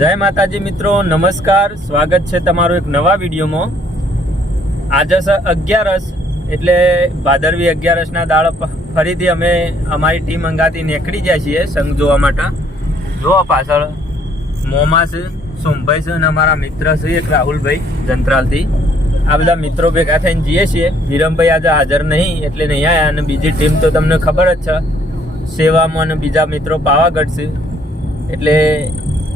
જય માતાજી મિત્રો, નમસ્કાર. સ્વાગત છે તમારું એક નવા વિડીયોમાં. આજે અગિયારસ, એટલે ભાદરવી અગિયારસના દાળ ફરીથી અમે, અમારી ટીમ અંગાથી નીકળી જાય છીએ સંઘ જોવા માટે. જુઓ પાછળ મોમા છે, સોમભાઈ છે અને અમારા મિત્ર છે એક રાહુલભાઈ જંત્રાલથી. આ બધા મિત્રો ભેગા થઈને જઈએ છીએ. વિરમભાઈ આજે હાજર નહીં, એટલે નહીં આવ્યા અને બીજી ટીમ તો તમને ખબર જ છે. સેવામાં અને બીજા મિત્રો પાવાગઢ છે. એટલે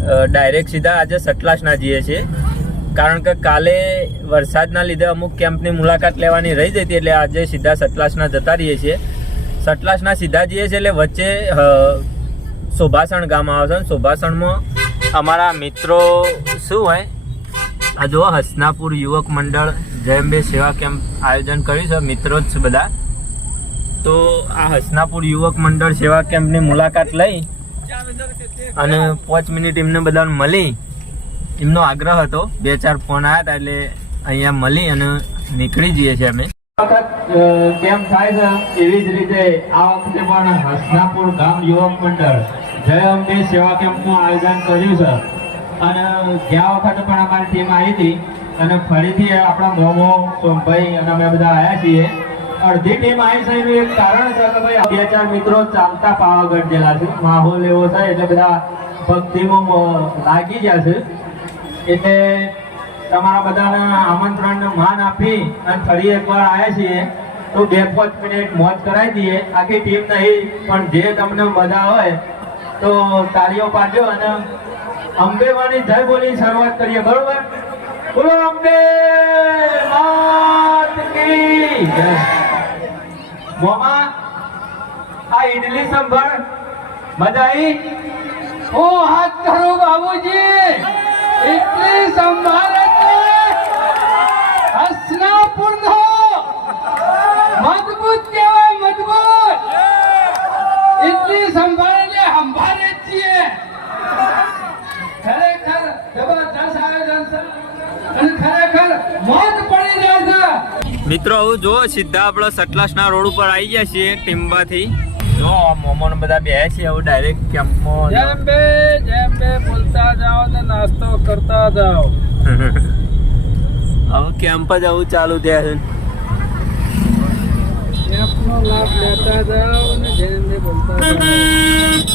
ડાયરેક્ટ સીધા આજે સટલાસના જઈએ છીએ. કારણ કે કાલે વરસાદના લીધે અમુક કેમ્પની મુલાકાત લેવાની રહી જતી એટલે આજે સીધા સટલાસના જતા રહીએ છીએ. સટલાસના સીધા જઈએ છીએ એટલે વચ્ચે શોભાસણ ગામ આવે છે. શોભાસણમાં અમારા મિત્રો શું હોય? આ જુઓ, હસનાપુર યુવક મંડળ, જયંબે સેવા કેમ્પ આયોજન કર્યું છે. મિત્રો જ બધા. તો આ હસનાપુર યુવક મંડળ સેવા કેમ્પની મુલાકાત લઈ અને પાંચ મિનિટ એમને બધાને મળી. એમનો આગ્રહ હતો. બે ચાર ફોન આવ્યા હતા એટલે અહીંયા મળી અને નીકળી જઈએ છીએ અમે. કેમ થાય છે? એવી જ રીતે આ વખતે પણ હસનાપુર ગામ યુવક મંડળ જય અંબે સેવા કેમ્પનું આયોજન કર્યું છે. અને ગયા વખતે પણ અમારી ટીમ આવી હતી. અને ફરીથી આપણા મોમો, સોમભાઈ અને અમે બધા આવ્યા છીએ. અડધી ટીમ આવી એનું એક કારણ છે કે ભાઈ બે ચાર મિત્રો ચાલતા પાવાગઢ ગયેલા છે. માહોલ એવો છે એટલે બધા ભક્તિમાં લાગી ગયા છે. એટલે તમારા બધાને આમંત્રણને માન આપી અને ફરી એકવાર આવ્યા છીએ. તો બે પાંચ મિનિટ મોજ કરાવી દઈએ. આખી ટીમ નહીં, પણ જે તમને મજા હોય, તો તાળીઓ પાડજો અને અંબેવાની જય બોલી શરૂઆત કરીએ. બરોબર? બોલો અંબે, માત કી જય. મોમા આ ઈડલી સંભાળ મજા આવી ઓ હાથ કરું બાબુજી. એટલી સંભાળ હસનાપુર નો મજબૂત કહેવાય મજબૂત એટલી સંભાળ એટલે સંભાળે જ છીએ ખરેખર જબરદસ્ત આયોજન છે અને ખરેખર મોજ પડી જાય છે મિત્રો હું જો સીધા આપણે સટલાસના રોડ ઉપર આવી ગયા છીએ ટીમ્બાથી જો મોમો ને બધા બે છે હવે ડાયરેક્ટ કેમ્પો જેમ બે જેમ બે બોલતા જાઓ ને નાસ્તો કરતા જાઓ. હવે કેમ્પ જ આવું ચાલુ થયા છે. લાભ લેતા જાઓ ને જેમ બે બોલતા જાઓ.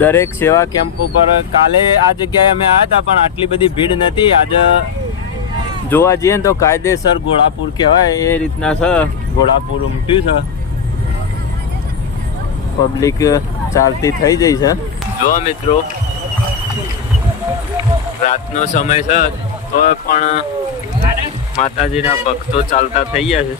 દરેક સેવા કેમ્પ ઉપર કાલે આ જગ્યાએ અમે આવ્યા હતા પણ આટલી બધી ભીડ નથી. આજે જોવા જઈએ ને તો કાયદેસર ઘોડાપુર કહેવાય, એ રીતના છે. ઘોડાપુર ઉમટ્યું છે. પબ્લિક ચાલતી થઈ જઈ છે. જો મિત્રો, રાતનો સમય છે, તો પણ માતાજીના ભક્તો ચાલતા થઈ ગયા છે.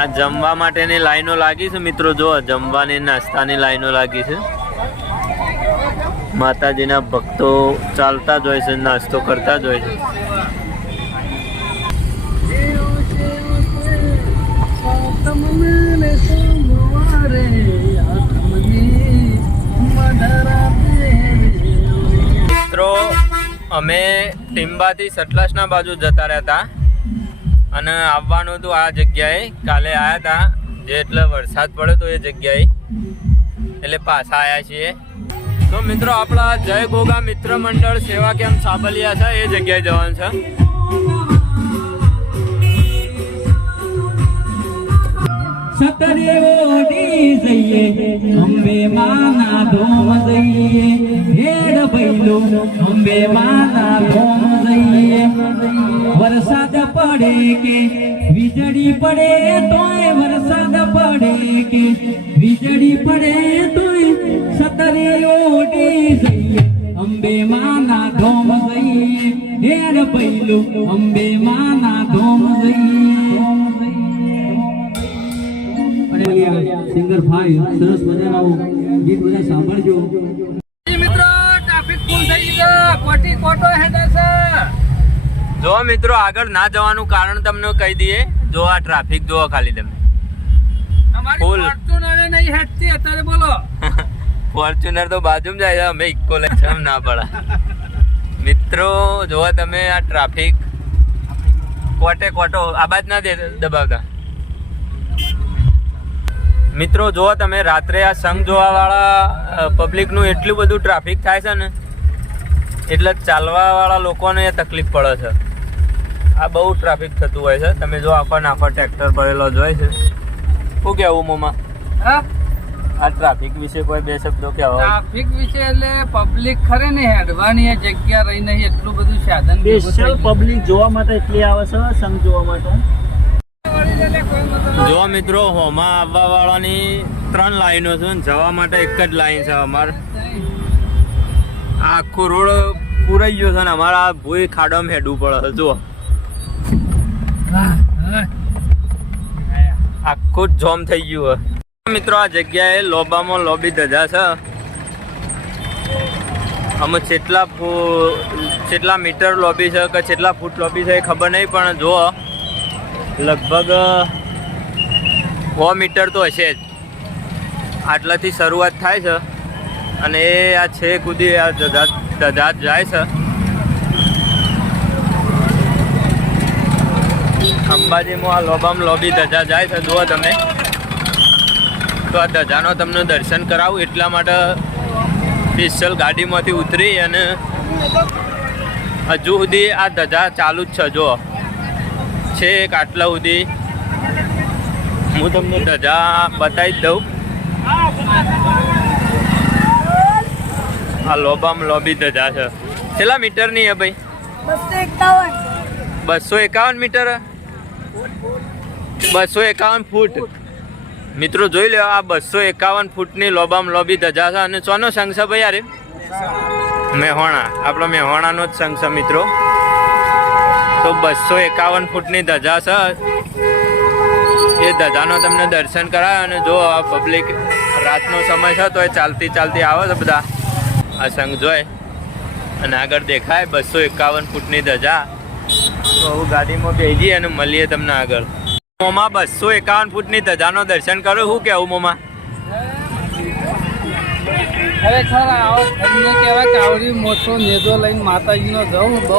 આ જમવા માટેની લાઈનો લાગી છે મિત્રો. જો જમવાની નાસ્તાની લાઈનો લાગી છે. માતાજીના ભક્તો ચાલતા જ હોય છે, નાસ્તો કરતા જ હોય છે. મિત્રો, અમે ટીમ્બાથી સટલાસના બાજુ જતા રહેતા. અને આવવાનું હતું આ જગ્યાએ, કાલે આવ્યા હતા જે એટલે વરસાદ પડ્યો તો એ જગ્યાએ. એટલે પાછા આવ્યા છીએ. તો મિત્રો, આપણા જય ગોગા મિત્ર મંડળ સેવા કેમ્પ સાબલિયા છે? એ જગ્યાએ જવાનું છે. વરસાદ પડે કે? વીજળી પડે તોય વરસાદ પડે કે? વીજળી પડે તોય સતરે ઓડી જઈએ. અંબે માના ધોમ જઈએ. હેર ભૈલો અંબે માના ધોમ જઈએ. સિંગર ભાઈ, સરસ મજાનું ગીત બધા સાંભળજો. મિત્રો ટ્રાફિક ફૂલ થઈ ગયો કોટી કોટો હેડે છે. મિત્રો આગળ ના જવાનું કારણ તમને કહી દઈએ. જો આ ટ્રાફિક જોવો ખાલી તમે. ફૂલ. ફોર્ચ્યુનર નહીં હેઠતી અત્યારે બોલો. ફોર્ચ્યુનર તો બાજુમાં જાય અમે ઇકો લઈ છે, એમ ના પડા મિત્રો જોવા તમે આ ટ્રાફિક કોટે કોટો આબાજ ના દે દબાવતા. મિત્રો જુઓ તમે રાત્રે આ સંઘ જોવાવાળા પબ્લિકનું એટલું બધું ટ્રાફિક થાય છે ને એટલે ચાલવાવાળા લોકોને તકલીફ પડે છે. આ બહુ ટ્રાફિક થતું હોય છે. તમે જો આખો નાખો ટ્રેક્ટર ભરેલો જ હોય છે. શું કહેવું મોમાં? હા? આ ટ્રાફિક વિશે કોઈ બે શબ્દો કહેવા ટ્રાફિક વિશે એટલે પબ્લિક ખરે ને હેડવાની જગ્યા રહી નહીં એટલું બધું સાધન સ્પેશિયલ પબ્લિક જોવા માટે એટલી આવે છે સંઘ જોવા માટે? જો મિત્રો હોમાં આવવા વાળાની ત્રણ લાઈનો છે ને જવા માટે એક જ લાઈન છે અમારે. આખો રોડ પૂરાઈ ગયો છે ને અમારા આ ભૂઈ ખાડોમાં હેડવું પડે છે જુઓ હા, હા. આખું જ જોમ થઈ ગયું છે મિત્રો, આ જગ્યાએ લોબામાં લોબી ધજા છે. અમે જેટલા જેટલા મીટર લોબી છે કે કેટલા ફૂટ લોબી છે એ ખબર નહીં, પણ જો લગભગ, સો મીટર તો હશે જ. આટલાથી શરૂઆત થાય છે. અને એ આ છે કુદી આ ધજા ધજા જાય છે. અંબાજીમાં આ લોબામ લોબી ધજા જાય છે. જુઓ તમે. તો આ ધજાનો તમને દર્શન કરાવું. એટલા માટે સ્પેશિયલ ગાડીમાંથી ઉતરી અને હજુ સુધી આ ધજા ચાલુ જ છે. જુઓ. એક આટલા સુધી. હું તમને ધજા બતાવી જ દઉં. આ લોબામ લોબી ધજા છે. કેટલા મીટરની હે ભાઈ? બસો એકાવન મીટર? બસો એકાવન ફૂટ. મિત્રો જોઈ લો આ બસો એકાવન ફૂટની લોબામ લોબી ધજા છે અને સોનો સંઘ છે ભાઈ યારે મેહોણા. આપણો મેહોણાનો જ સંઘ છે મિત્રો. તો બસો એકાવન ફૂટની ધજા છે. એ ધજાનો તમને દર્શન કરાય અને જો આ પબ્લિક રાતનો સમય છે તો એ ચાલતી ચાલતી આવે છે બધા. આ સંઘ જોય. અને આગળ દેખાય બસો એકાવન ફૂટની ધજા. તો હું ગાડીમાં બેસી અને મળીએ તમને આગળ. મોમાં બસો એકાવન ફૂટની ધજાનો દર્શન કરો શું કેવું મોમાં? ખરેખર આવો તમને કહેવાય કે આવડી મોટો લઈને માતાજીનો જવું બહુ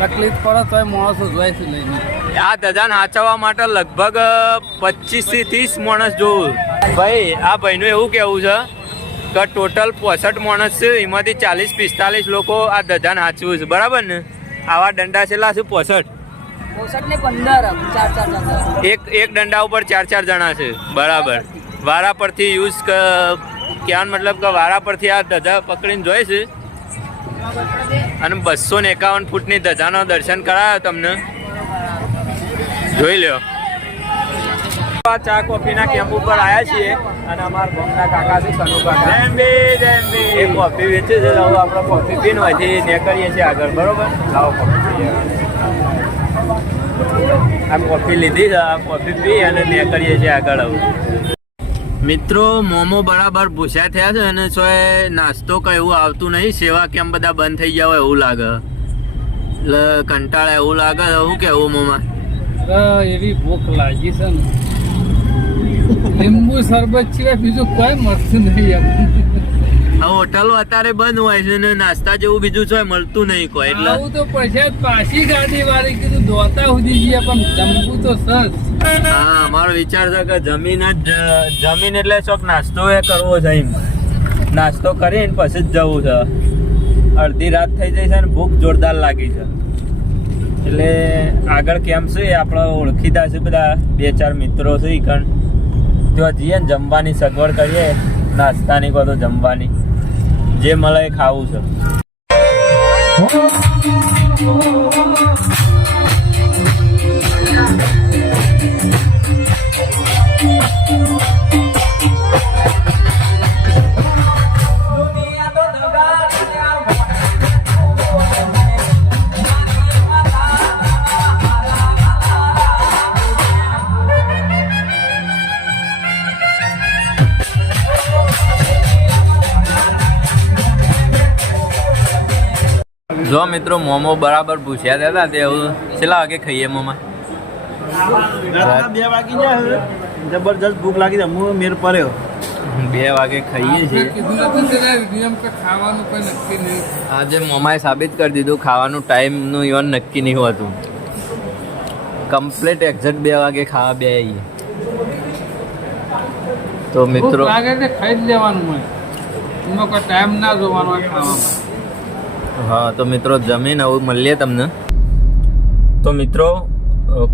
તકલીફ પડે માણસો લઈને. આ ધજાને હાચવવા માટે લગભગ પચીસથી ત્રીસ માણસ જોવું ભાઈ આ ભાઈનું એવું કહેવું છે કે ટોટલ પોસઠ માણસ છે એમાંથી ચાલીસ પિસ્તાલીસ લોકો આ ધજાન હાચવું છે. બરાબર ને? આવા દંડા છેલ્લા છે પોસઠ? એક એક દંડા ઉપર ચાર ચાર જણા છે. બરાબર. વારા પરથી યુઝ ક્યાં મતલબ કે વારા પરથી આ ધજા પકડીને જોઈ છે? અને બસો ને એકાવન ફૂટની ધજાનો દર્શન કરાયો તમને. જોઈ લ્યો. ચા કોફીના કેમ્પ ઉપર આવ્યા છીએ અને અમારા ગામના કાકા છે સનુ કાકા. એ કોફી વેચે છે તો આપણે કોફી પીને હોયથી નીકળીએ છીએ આગળ બરોબર? લાવો કોફી. આ કોફી લીધી છે કોફી પી અને નીકળીએ છીએ આગળ મિત્રો, મોમો બરાબર ભૂસ્યા થયા છે અને સો નાસ્તો કઈ એવું આવતું નહીં. સેવા કેમ બધા બંધ થઈ ગયા હોય એવું લાગે. એટલે કંટાળા એવું લાગે. છે શું કેવું મોમાં એવી ભૂખ લાગી છે ને. લીંબુ શરબત સિવાય બીજું કોઈ મળતું નહીં એમ. હોટલો અત્યારે બંધ હોય છે ને નાસ્તા જેવું બીજું છે મળતું નહીં કોઈ એટલે આવું તો પછી પાછી ગાડી વાળી કીધું દોતા સુધી જઈએ પણ જમવું તો સસ હા અમારો વિચાર છે કે જમીન જ જમીન એટલે શોખ નાસ્તો એ કરવો છે એમ. નાસ્તો કરીને પછી જ જવું છે. અડધી રાત થઈ જાય છે ને ભૂખ જોરદાર લાગી છે. એટલે આગળ કેમ છે આપણે ઓળખીતા છે બધા બે ચાર મિત્રો છે ઈ કણ. ત્યાં જઈએ ને જમવાની સગવડ કરીએ નાસ્તાની કહો તો જમવાની. જે મળે ખાવું છે. જો મિત્રો મોમો બરાબર પૂછ્યા હતા તે હવે છેલ્લા વાગે ખાઈએ મોમા. બે વાગી જાય જબરજસ્ત ભૂખ લાગી જાય હું મેર પડ્યો. બે વાગે ખાઈએ છીએ. આજે મોમાએ સાબિત કરી દીધું ખાવાનું ટાઈમનું ઇવન નક્કી નહીં હોતું. કમ્પ્લીટ એક્ઝેક્ટ બે વાગે ખાવા બે આવીએ તો મિત્રો લાગે છે ખાઈ જ લેવાનું હોય. એમાં કોઈ ટાઈમ ના જોવાનો ખાવામાં. હા, તો મિત્રો, જમીન આવું મળીએ તમને. તો મિત્રો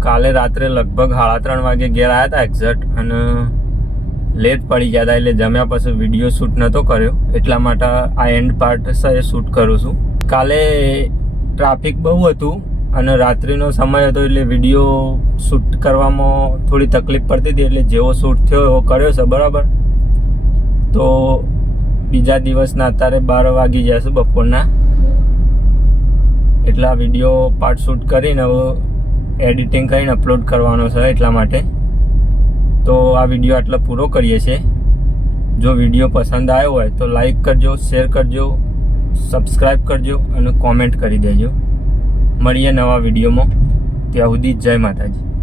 કાલે રાત્રે લગભગ સાડા ત્રણ વાગે ઘેર આવ્યા હતા એક્ઝેક્ટ અને લેટ પડી ગયા હતા એટલે જમ્યા પછી વીડિયો શૂટ નહોતો કર્યો. એટલા માટે આ એન્ડ પાર્ટ છે શૂટ કરું છું. કાલે ટ્રાફિક બહુ હતું અને રાત્રિનો સમય હતો એટલે વીડિયો શૂટ કરવામાં થોડી તકલીફ પડતી હતી એટલે જેવો શૂટ થયો એવો કર્યો છે, બરાબર? તો બીજા દિવસના અત્યારે બાર વાગી જશે બપોરના. એટલા વીડિયો પાર્ટ શૂટ કરીને એડિટિંગ કરીને અપલોડ કરવાનો છે એટલા માટે. તો આ વીડિયો આટલો પૂરો કરીએ છીએ. જો વીડિયો પસંદ આવ્યો હોય તો લાઈક કરજો શેર કરજો સબસ્ક્રાઈબ કરજો અને કોમેન્ટ કરી દેજો. મળીએ નવા વિડીયોમાં ત્યાં સુધી જય માતાજી.